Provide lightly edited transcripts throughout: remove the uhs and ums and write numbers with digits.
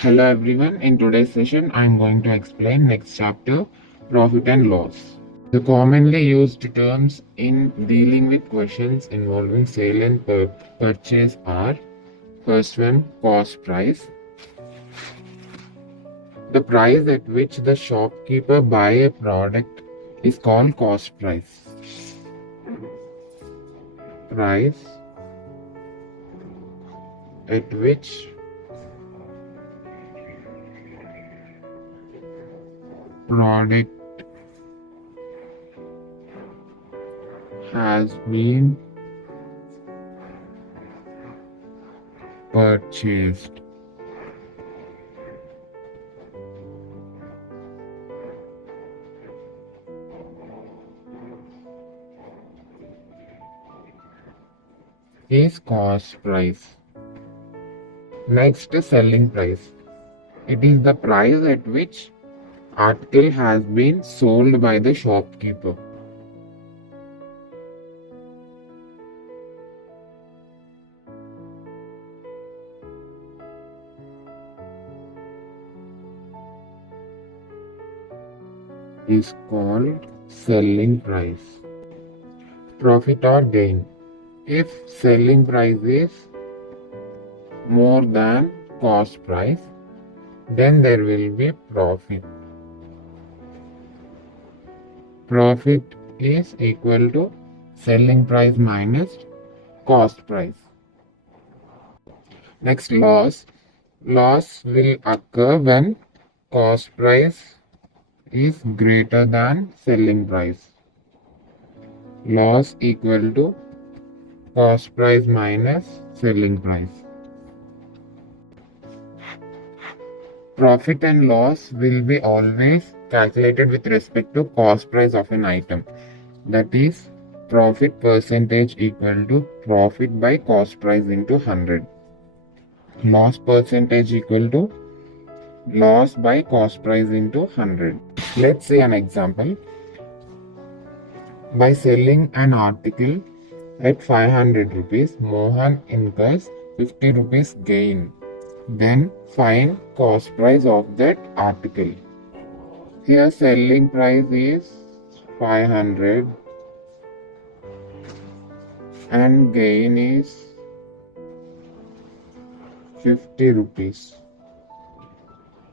Hello everyone, in today's session I am going to explain next chapter, profit and loss. The commonly used terms in dealing with questions involving sale and purchase are: first one, cost price. The price at which the shopkeeper buy a product is called cost price. Price at which product has been purchased. Is cost price. Next, selling price. It is the price at which article has been sold by the shopkeeper. Is called selling price. Profit or gain. If selling price is more than cost price, then there will be profit. Profit is equal to selling price minus cost price. Next, loss. Loss will occur when cost price is greater than selling price. Loss equal to cost price minus selling price. Profit and loss will be always calculated with respect to cost price of an item. That is, profit percentage equal to profit by cost price into 100. Loss percentage equal to loss by cost price into 100. Let's say an example. By selling an article at 500 rupees, Mohan incurs 50 rupees gain. Then find cost price of that article. Here selling price is 500 and gain is 50 rupees.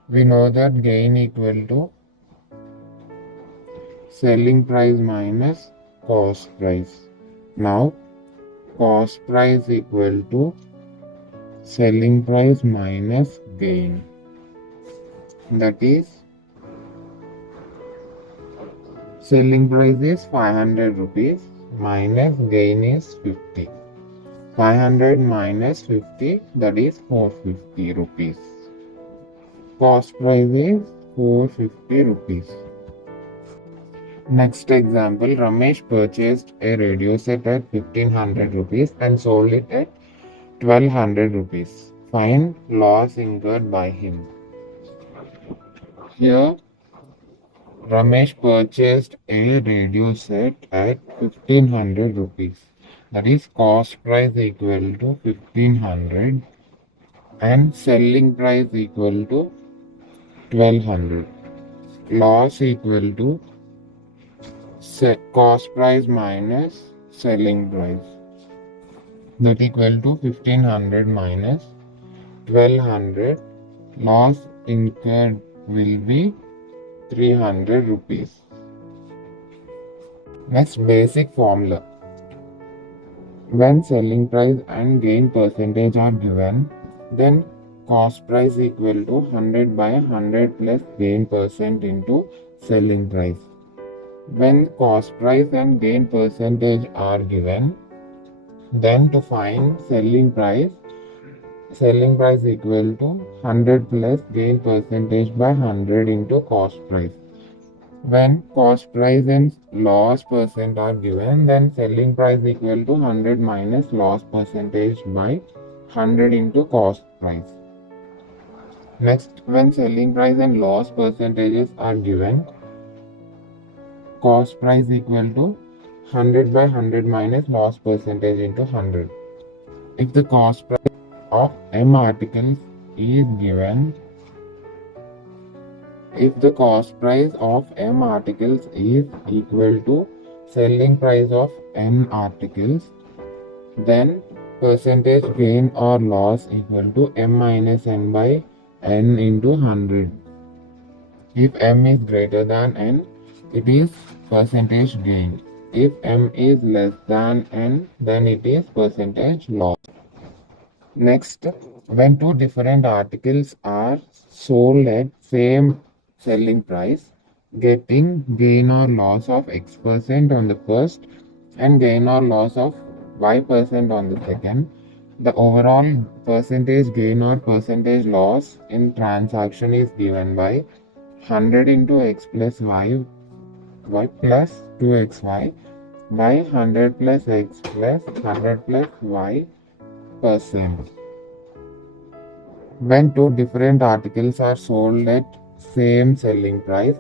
We know that gain equal to selling price minus cost price. Now cost price equal to selling price minus gain. That is, selling price is 500 rupees minus gain is 50. 500 minus 50, that is 450 rupees. Cost price is 450 rupees. Next example, Ramesh purchased a radio set at 1500 rupees and sold it at 1200 rupees. Find loss incurred by him. Here, Ramesh purchased a radio set at 1500 rupees. That is, cost price equal to 1500 and selling price equal to 1200. Loss equal to cost price minus selling price. That equal to 1500 minus 1200. Loss incurred will be 300 rupees. Next, basic formula. When selling price and gain percentage are given, then cost price equal to 100 by 100 plus gain percent into selling price. When cost price and gain percentage are given, then to find selling price equal to 100 plus gain percentage by 100 into cost price. When cost price and loss percent are given, then selling price equal to 100 minus loss percentage by 100 into cost price. Next, when selling price and loss percentages are given, cost price equal to 100 by 100 minus loss percentage into 100. If the cost price of M articles is given, If the cost price of M articles is equal to selling price of N articles, then percentage gain or loss equal to M minus N by N into 100. If M is greater than N, it is percentage gain. If M is less than N, then it is percentage loss. Next, when two different articles are sold at same selling price, getting gain or loss of X% on the first and gain or loss of Y% on the second, the overall percentage gain or percentage loss in transaction is given by 100 into X plus Y plus 2XY by 100 plus X plus 100 plus Y percent. When two different articles are sold at same selling price,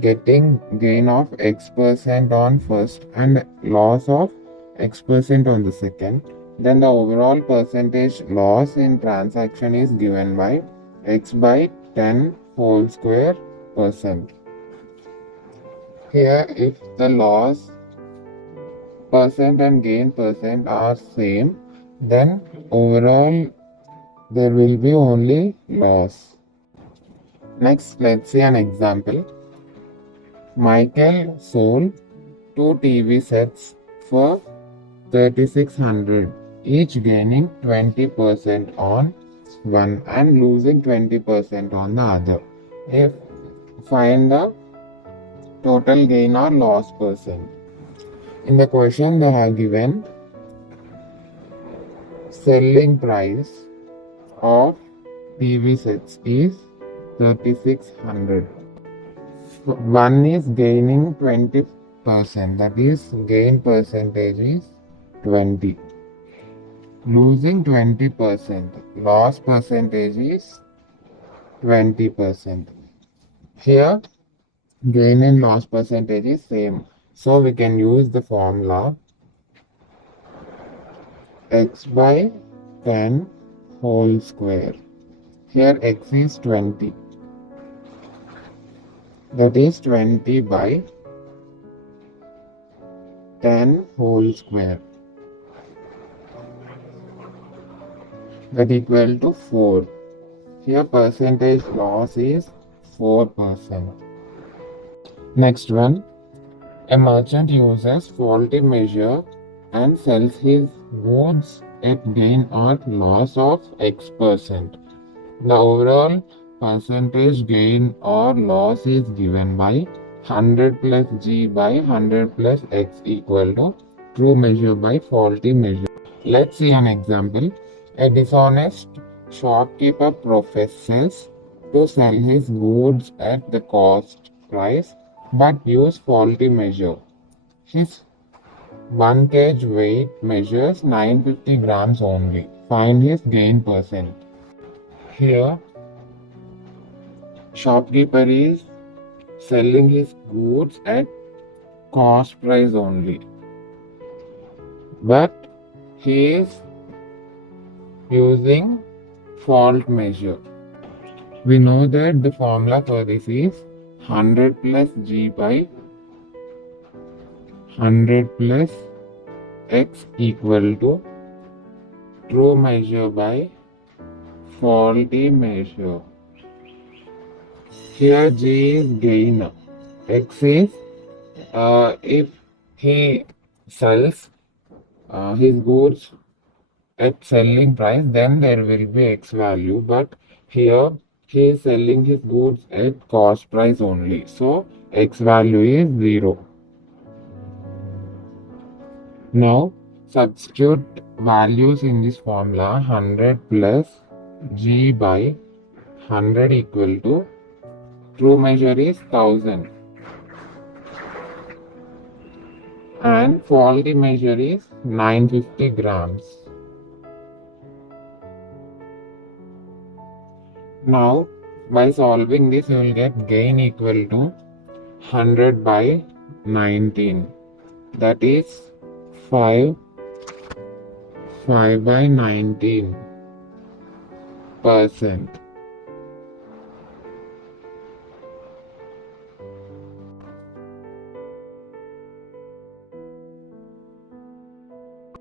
getting gain of X% on first and loss of X% on the second, then the overall percentage loss in transaction is given by X by 10 whole square percent. Here, if the loss percent and gain percent are same, then overall there will be only loss. Next, let's see an example. Michael sold 2 TV sets for 3600, each gaining 20% on one and losing 20% on the other. If find the total gain or loss percent. In the question they have given selling price of TV sets is 3600. One is gaining 20%, that is gain percentage is 20. Losing 20%, loss percentage is 20%. Here gain and loss percentage is same, so we can use the formula X by 10 whole square. Here X is 20, that is 20 by 10 whole square, that equal to 4. Here percentage loss is 4%. Next one, a merchant uses faulty measure and sells his goods at gain or loss of X%. The overall percentage gain or loss is given by 100 plus G by 100 plus X equal to true measure by faulty measure. Let's see an example. A dishonest shopkeeper professes to sell his goods at the cost price but use faulty measure. His 1 kg weight measures 950 grams only. Find his gain percent. Here, shopkeeper is selling his goods at cost price only, but he is using fault measure. We know that the formula for this is 100 plus G by 100 plus X equal to true measure by faulty measure. Here G is gain, X is if he sells his goods at selling price, then there will be X value, but here he is selling his goods at cost price only, so X value is 0. Now substitute values in this formula. 100 plus G by 100 equal to true measure is 1000 and faulty measure is 950 grams. Now by solving this you will get gain equal to 100 by 19, that is 5 by 19%.